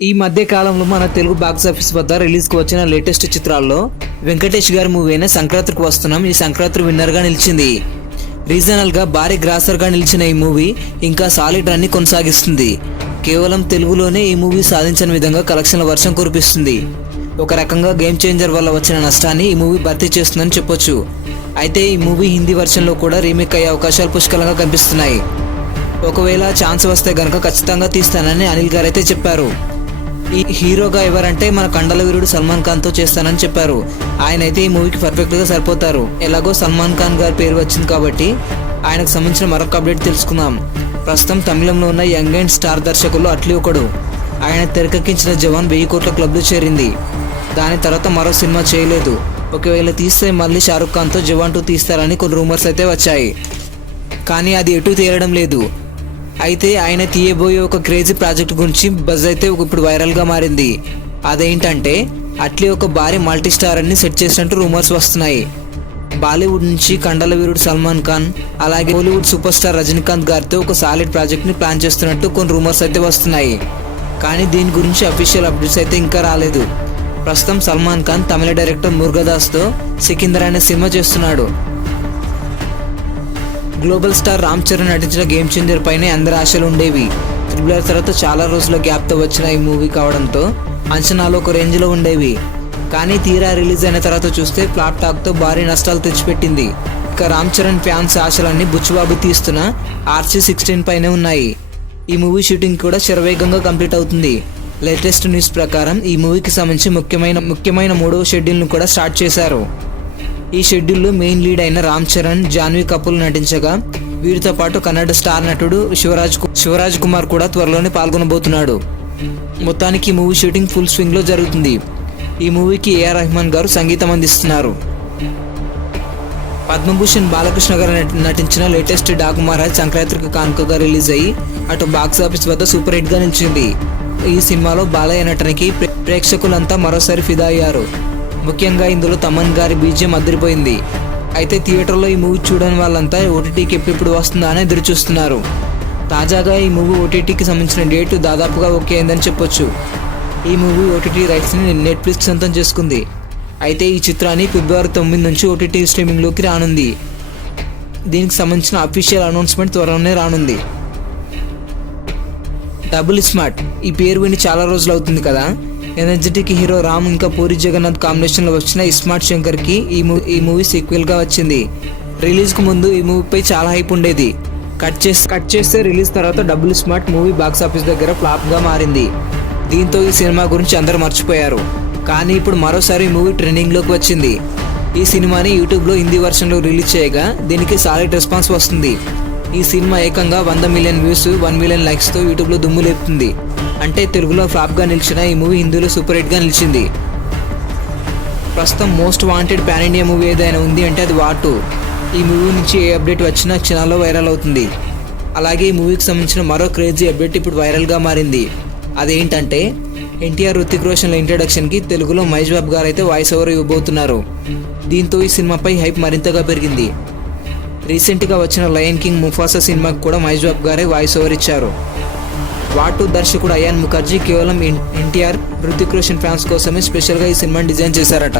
ఈ మధ్య కాలంలో మన తెలుగు బాక్స్ ఆఫీస్ వద్ద రిలీజ్ కు వచ్చిన లేటెస్ట్ చిత్రాల్లో వెంకటేష్ గారి మూవీ అయిన సంక్రాంతికి వస్తున్నాం ఈ సంక్రాంతి విన్నర్ గా నిలిచింది. రీజనల్ గా భారీ గ్రాసర్ గా నిలిచిన ఈ మూవీ ఇంకా సాలిడ్ రన్ ని కొనసాగిస్తుంది. కేవలం తెలుగులోనే ఈ మూవీ సాధించిన విధంగా కలెక్షన్ల వర్షం కురిపిస్తుంది. ఒక రకంగా గేమ్ చేంజర్ వల్ల వచ్చిన నష్టాన్ని ఈ మూవీ భర్తీ చేస్తుందని చెప్పొచ్చు. అయితే ఈ మూవీ హిందీ వర్షన్ లో కూడా రీమేక్ అయ్యే అవకాశాలు పుష్కలంగా కనిపిస్తున్నాయి. ఒకవేళ ఛాన్స్ వస్తే గనక ఖచ్చితంగా తీస్తానని అనిల్ గారు అయితే చెప్పారు. ఈ హీరోగా ఎవరంటే మన కండల వీరుడు సల్మాన్ ఖాన్ తో చేస్తానని చెప్పారు. ఆయన అయితే ఈ మూవీకి పర్ఫెక్ట్ గా సరిపోతారు. ఎలాగో సల్మాన్ ఖాన్ గారి పేరు వచ్చింది కాబట్టి ఆయనకు సంబంధించిన మరొక అప్డేట్ తెలుసుకుందాం. ప్రస్తుతం తమిళంలో ఉన్న యంగ్ అండ్ స్టార్ దర్శకులు అట్లీ ఒకడు. ఆయన తెరకెక్కించిన జవాన్ 1000 కోట్ల క్లబ్లో చేరింది. దాని తర్వాత మరో సినిమా చేయలేదు. ఒకవేళ తీస్తే మళ్ళీ షారుఖ్ ఖాన్ తో జవాన్ 2 తీస్తారని కొన్ని రూమర్స్ అయితే వచ్చాయి. కానీ అది ఎటు తేలడం లేదు. అయితే ఆయన తీయబోయే ఒక క్రేజీ ప్రాజెక్ట్ గురించి బజ్ అయితే ఇప్పుడు వైరల్ గా మారింది. అదేంటంటే అట్లీ ఒక భారీ మల్టీ స్టార్ అని సెట్ చేసినట్టు రూమర్స్ వస్తున్నాయి. బాలీవుడ్ నుంచి కండల వీరుడు సల్మాన్ ఖాన్ అలాగే బాలీవుడ్ సూపర్ స్టార్ రజనీకాంత్ గారితో ఒక సాలిడ్ ప్రాజెక్ట్ ని ప్లాన్ చేస్తున్నట్టు కొన్ని రూమర్స్ అయితే వస్తున్నాయి. కానీ దీని గురించి అఫీషియల్ అప్డేట్స్ అయితే ఇంకా రాలేదు. ప్రస్తుతం సల్మాన్ ఖాన్ తమిళ డైరెక్టర్ మురుగదాస్ తో సికిందర్ అనే సినిమా చేస్తున్నాడు. గ్లోబల్ స్టార్ రామ్ చరణ్ నటించిన గేమ్ చేంజర్ పైనే అందరి ఆశలు ఉండేవి. త్రిబుల్ తర్వాత చాలా రోజుల గ్యాప్ తో వచ్చిన ఈ మూవీ కావడంతో అంచనాలు ఒక రేంజ్ లో ఉండేవి. కానీ తీరా రిలీజ్ అయిన తర్వాత చూస్తే ఫ్లాప్ టాక్ తో భారీ నష్టాలు తెచ్చిపెట్టింది. ఇక రామ్ చరణ్ ఫ్యాన్స్ ఆశలన్నీ బుచ్చిబాబు తీస్తున్న RC-16 పైనే ఉన్నాయి. ఈ మూవీ షూటింగ్ కూడా శరవేగంగా కంప్లీట్ అవుతుంది. లేటెస్ట్ న్యూస్ ప్రకారం ఈ మూవీకి సంబంధించి ముఖ్యమైన 3వ షెడ్యూల్ ను కూడా స్టార్ట్ చేశారు. ఈ షెడ్యూల్లో మెయిన్ లీడ్ అయిన రామ్ చరణ్, జాన్వీ కపూర్ నటించగా వీరితో పాటు కన్నడ స్టార్ నటుడు శివరాజ్ కుమార్ కూడా త్వరలోనే పాల్గొనబోతున్నాడు. మొత్తానికి ఈ మూవీ షూటింగ్ ఫుల్ స్వింగ్ లో జరుగుతుంది. ఈ మూవీకి AR రెహమాన్ గారు సంగీతం అందిస్తున్నారు. పద్మభూషణ్ బాలకృష్ణ గారు నటించిన లేటెస్ట్ డాకు మహారాజ్ సంక్రాంతికి కానుకగా రిలీజ్ అయ్యి అటు బాక్స్ ఆఫీస్ వద్ద సూపర్ హిట్ గా నిలిచింది. ఈ సినిమాలో బాలయ్య నటనకి ప్రేక్షకులంతా మరోసారి ఫిదా అయ్యారు. ముఖ్యంగా ఇందులో తమన్ గారి బీజియం అదిరిపోయింది. అయితే థియేటర్లో ఈ మూవీ చూడని వాళ్ళంతా OTTకి ఎప్పుడు వస్తుందా అని ఎదురు చూస్తున్నారు. తాజాగా ఈ మూవీ OTTకి సంబంధించిన డేట్ దాదాపుగా ఓకే అయిందని చెప్పొచ్చు. ఈ మూవీ OTT రైట్స్ని నెట్ఫ్లిక్స్ సొంతం చేసుకుంది. అయితే ఈ చిత్రాన్ని ఫిబ్రవరి 9 నుంచి OTT స్ట్రీమింగ్లోకి రానుంది. దీనికి సంబంధించిన అఫీషియల్ అనౌన్స్మెంట్ త్వరలోనే రానుంది. డబుల్ స్మార్ట్ ఈ పేరు విని చాలా రోజులు అవుతుంది కదా. ఎనర్జెటిక్ హీరో రామ్ ఇంకా పూరి జగన్నాథ్ కాంబినేషన్ లో వచ్చిన ఇస్మార్ట్ శంకర్ కి ఈ మూవీ సీక్వెల్ గా వచ్చింది. రిలీజ్ కు ముందు ఈ మూవీపై చాలా హైప్ ఉండేది. కట్ చేస్తే రిలీజ్ తర్వాత double smart movie box office దగ్గర ఫ్లాప్ గా మారింది. దీంతో ఈ సినిమా గురించి అందరూ మర్చిపోయారు. కానీ ఇప్పుడు మరోసారి ఈ మూవీ ట్రెండింగ్ లోకి వచ్చింది. ఈ సినిమాని యూట్యూబ్ లో హిందీ వర్షన్ లో రిలీజ్ చేయగా దీనికి సాలిడ్ రెస్పాన్స్ వస్తుంది. ఈ సినిమా ఏకంగా 100 మిలియన్ వ్యూస్ 1 మిలియన్ లైక్స్ తో యూట్యూబ్ లో దుమ్ము లేపుతుంది. అంటే తెలుగులో ఫ్లాప్ గా నిలిచిన ఈ మూవీ హిందీలో సూపర్ హిట్ గా నిలిచింది. ప్రస్తుతం most wanted pan India movie ఏదైనా ఉంది అంటే అది వార్ 2. ఈ మూవీ నుంచి ఏ అప్డేట్ వచ్చినా క్షణాల్లో వైరల్ అవుతుంది. అలాగే ఈ మూవీకి సంబంధించిన మరో క్రేజీ అప్డేట్ ఇప్పుడు వైరల్ గా మారింది. అదేంటంటే ఎన్టీఆర్ హృతిక్ రోషన్ ఇంట్రడక్షన్ కి తెలుగులో మహేష్ బాబు గారు అయితే వాయిస్ ఓవర్ ఇవ్వబోతున్నారు. దీంతో ఈ సినిమాపై హైప్ మరింతగా పెరిగింది. రీసెంట్ గా వచ్చిన లయన్ కింగ్ ముఫాసా సినిమాకి కూడా మహేష్ బాబు గారే వాయిస్ ఓవర్ ఇచ్చారు. వార్ 2 దర్శకుడు అయాన్ ముఖర్జీ కేవలం ఎన్టీఆర్ హృతిక్ రోషన్ ఫ్యాన్స్ కోసమే స్పెషల్గా ఈ సినిమాని డిజైన్ చేశారట.